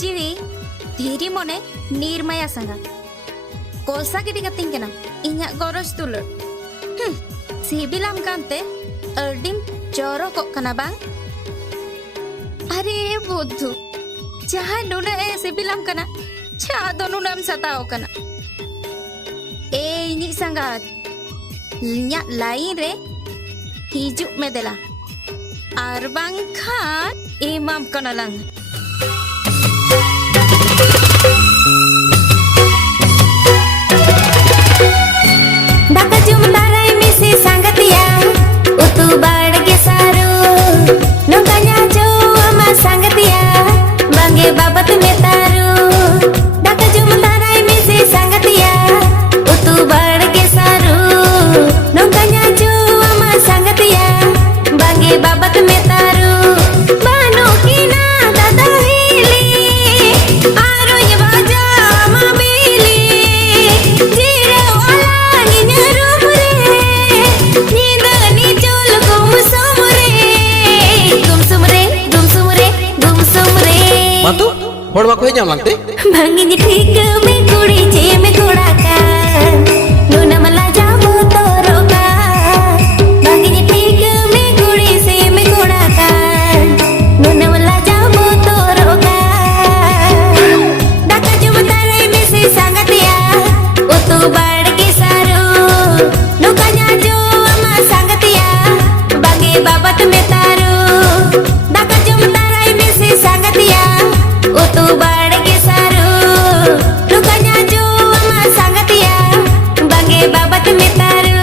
जीवी धीरी मने निर्मया संगा कोलसा गिडी कतिंग केना इन्या गरज तुल सिबिलाम कांते अर्डिम जोरो को कना बांग अरे बुद्धू जहाँ नुना ए सिबिलाम कना छा दो नुनाम सताओ कना ए इन्yi संगा nya lain re hijuk medela arbang khan imam konalang Daka jumtarai misi sangatia utu badge saru nongkanya jowa ma sangatia bange babat metaru Daka jumtarai misi sangatia utu badge saru nongkanya jowa ma sangatia bange babat metaru banu kina dada hili aro ye baja ma bili jire wala Mantu, hor ma ko hejam langte? Bangin ठीक में कुड़ी जे में घोड़ा का नूना मला जाबो तोरो का Bangin ठीक में कुड़ी से में घोड़ा का नूना मला जाबो तोरो का Daka jumtarai misi sangatia utu badge saru nukanya jowa ma sangatia bange babat metaru Daka jumtarai misi sangatia utu badge saru nukanya jowa ma sangatia bange babat metaru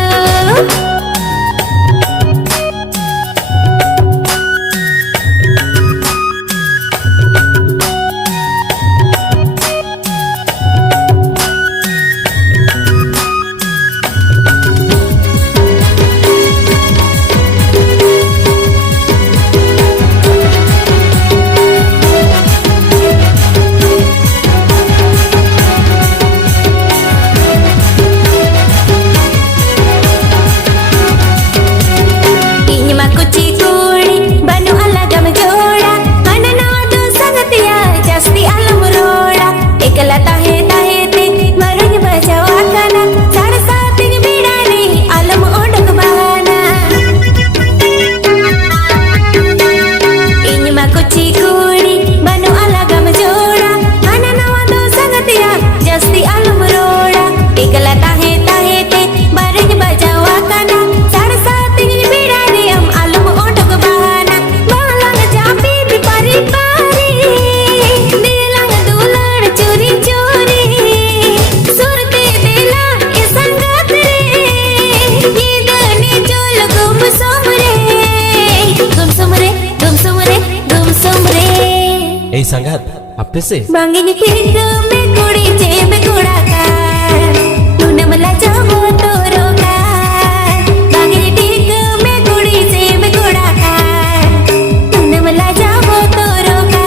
Ei sangat, apa sih? Bangin ठीक में कुड़ी जे में घोड़ा का नूना मला जाबो तोरो का Bangin ठीक में कुड़ी जे में घोड़ा का नूना मला जाबो तोरो का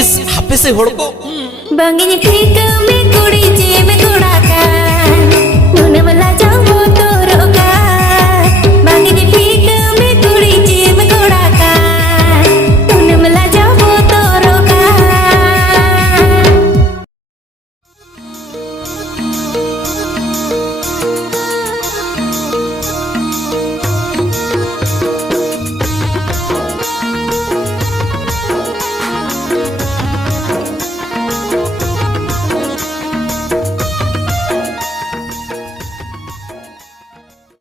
Is apa sih hor ko? Bangin ठीक में कुड़ी